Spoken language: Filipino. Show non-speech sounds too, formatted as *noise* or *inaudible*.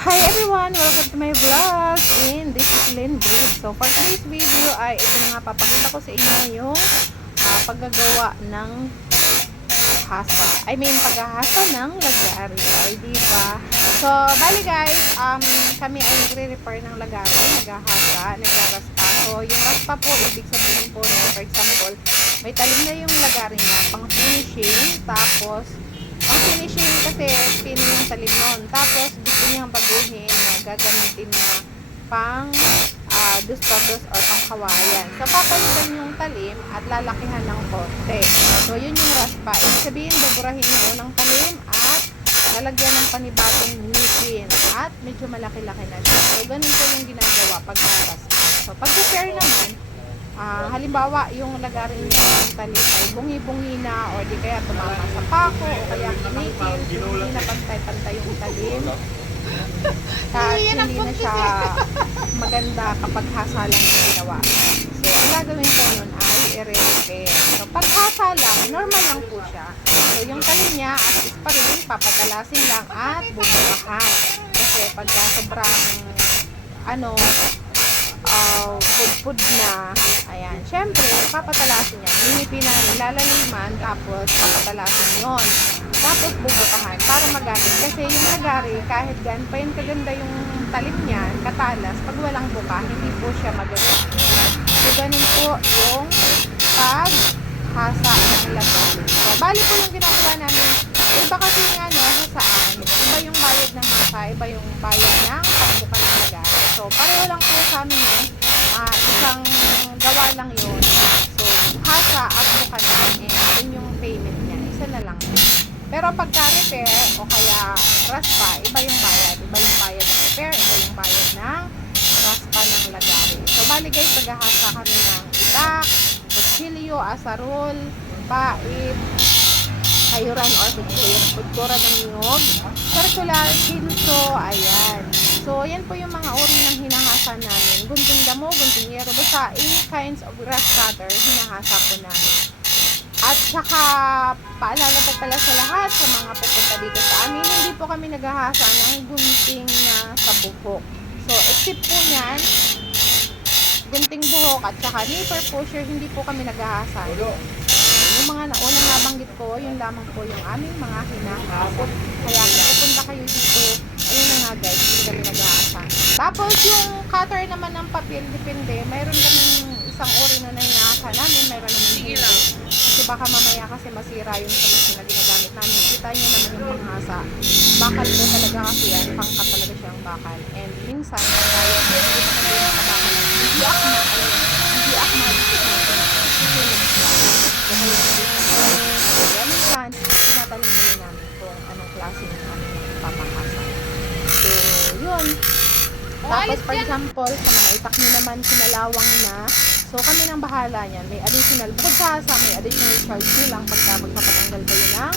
Hi everyone! Welcome to my vlog in this is Lynn. So for today's video ay ito na nga papakita ko sa inyo yung ah, paggagawa ng hasa. I mean paghahasa ng lagari. Ay di? So bali guys, um, kami ay nagre-repair ng lagari, naghahasa, nagraraspa. So yung raspa po, ibig sabihin po na for example, may talim na yung lagari niya pang finishing, tapos ang finishing kasi pin yung talim nun. Tapos gusto niyang baguhin na gagamitin na pang uh, dos-dos or pang kawayan. So papalitan yung talim at lalakihan ng konti. So yun yung raspa. Ibig sabihin buburahin yung unang talim at lalagyan ng panibagong ngipin at medyo malaki-laki na siya. So ganun po yung ginagawa pag raspa. So pag repair naman, Ah, halimbawa, yung lagarin ng talim ay bungi-bungi na or di kaya tumama sa pako o kaya kinikil, so hindi na pantay-pantay yung talim. *laughs* At hindi na siya *laughs* maganda kapag hasa lang yung ginawa. So, ang gagawin ko nun ay i-repair. So, pag hasa lang, normal lang po siya. So, yung talim niya, as is pa rin, papatalasin lang at bubukahan. Kasi pagka sobrang ano, uh, pudpud na, ayan, syempre, papatalasin yan. Hinipin na, lalaliman, tapos papatalasin yon Tapos bubukahan para magamit. Kasi yung nagari, kahit gan pa yun kaganda yung talim niyan, katalas, pag walang buka, hindi po siya maganda. So, ganun po yung pag hasa ng lagari. So, bali po yung ginagawa namin. Iba kasi nga, no, saan, iba yung bayad ng hasa, iba yung bayad ng pagbuka ng lagari. So, pareho lang po sa amin yun. Ah, isang gawa lang yun. So, hasa at buka na, and yun yung payment niya. Isa na lang. Pero pagka repair, o kaya raspa, iba yung bayad. Iba yung bayad ng repair, iba yung bayad ng raspa ng lagari. So, bali guys, naghahasa kami ng itak, kutsilyo, asarol, pait, kayuran or kuttura ng nyog, circular, kinso, ayan. So, yan po yung mga uri ng hinahasa namin. Gunting damo, gunting yero, basta any kinds of grass cutter, hinahasa po namin. At saka, paalala po pala sa lahat, sa mga pupunta dito sa amin, hindi po kami naghahasa ng gunting na sa buhok. So, except po niyan, gunting buhok at saka nipper pusher, hindi po kami naghahasa. Yung mga naunang nabanggit ko, yun lamang po yung aming mga hinahasa. Kaya kung pupunta kayo dito, ayun na nga guys, hindi kami nag-aasa. Tapos yung cutter naman ng papel, depende. Mayroon kaming isang uri na na hinahasa namin, mayroon naman hindi. Kasi baka mamaya kasi masira yung sa machine na ginagamit namin. Kita nyo naman yung panghasa. Bakal po talaga kasi yan, pangkat talaga siyang bakal. And minsan, tayo, hindi naman din yung bakal. Hindi akma. Hindi akma. Susunod siya. So, kaya hindi siya. Kaya minsan, tinatanong muli namin kung anong klase ng aming papakasa. Yun. Tapos, for example, sa mga itak nyo naman, sinalawang na. So, kami nang bahala niyan. May additional, bukod sa asa, may additional charge nyo lang pagka magpapatanggal kayo ng